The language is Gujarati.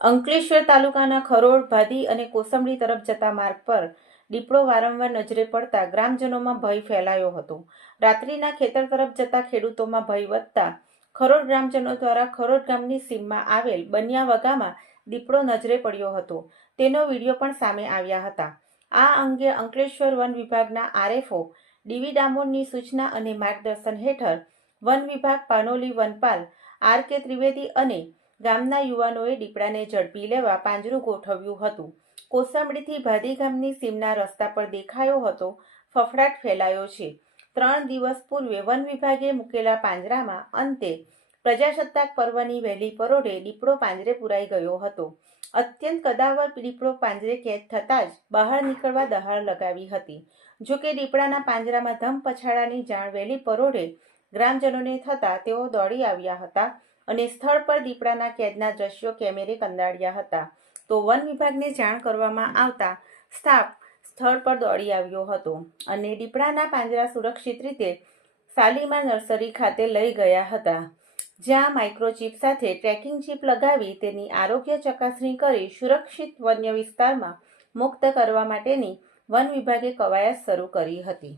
અંકલેશ્વર તાલુકાના ખરોડ, ભાદી અને કોસંબડી તરફ જતા માર્ગ પર દીપડો વારંવાર નજરે પડતા ગ્રામજનોમાં ભય ફેલાયો હતો. રાત્રિના ખેતર તરફ જતા ખેડૂતોમાં ભય વધતા ખરોડ ગ્રામજનો દ્વારા ખરોડ ગામની સીમમાં આવેલ બનિયા વગામાં દીપડો નજરે પડ્યો હતો. તેનો વિડીયો પણ સામે આવ્યા હતા. આ અંગે અંકલેશ્વર વન વિભાગના આરએફઓ ડીવી ડામોરની સૂચના અને માર્ગદર્શન હેઠળ વન વિભાગ, પાનોલી વનપાલ આર.કે. ત્રિવેદી અને ગામના યુવાનોએ દીપડાને ઝડપી લેવા પાંજરું ગોઠવ્યું હતું. કોસંબડીથી ભાદી ગામની સીમના રસ્તા પર દેખાયો હતો ફફડાટ ફેલાયો છે. 3 દિવસ પૂર્વે વન વિભાગે મૂકેલા પાંજરામાં અંતે પ્રજાસત્તાક પર્વની વહેલી પરોઢે દીપડો પાંજરે પુરાઈ ગયો હતો. અત્યંત કદાવર દીપડો પાંજરે કેદ થતાં જ બહાર નીકળવા દહાડ લગાવી હતી. જોકે દીપડાના પાંજરામાં ધમપછાડાની જાણ વહેલી પરોઢે ગ્રામજનોને થતાં તેઓ દોડી આવ્યા હતા અને સ્થળ પર દીપડાના કેદના દ્રશ્યો કેમેરે કંડાર્યા હતા. તો વન વિભાગને જાણ કરવામાં આવતા સ્ટાફ સ્થળ પર દોડી આવ્યો હતો અને દીપડાના પાંજરા સુરક્ષિત રીતે શાલીમાર નર્સરી ખાતે લઈ ગયા હતા, જ્યાં માઇક્રોચિપ સાથે ટ્રેકિંગ ચિપ લગાવી તેની આરોગ્ય ચકાસણી કરી સુરક્ષિત વન્ય વિસ્તારમાં મુક્ત કરવા માટેની વન વિભાગે કવાયત શરૂ કરી હતી.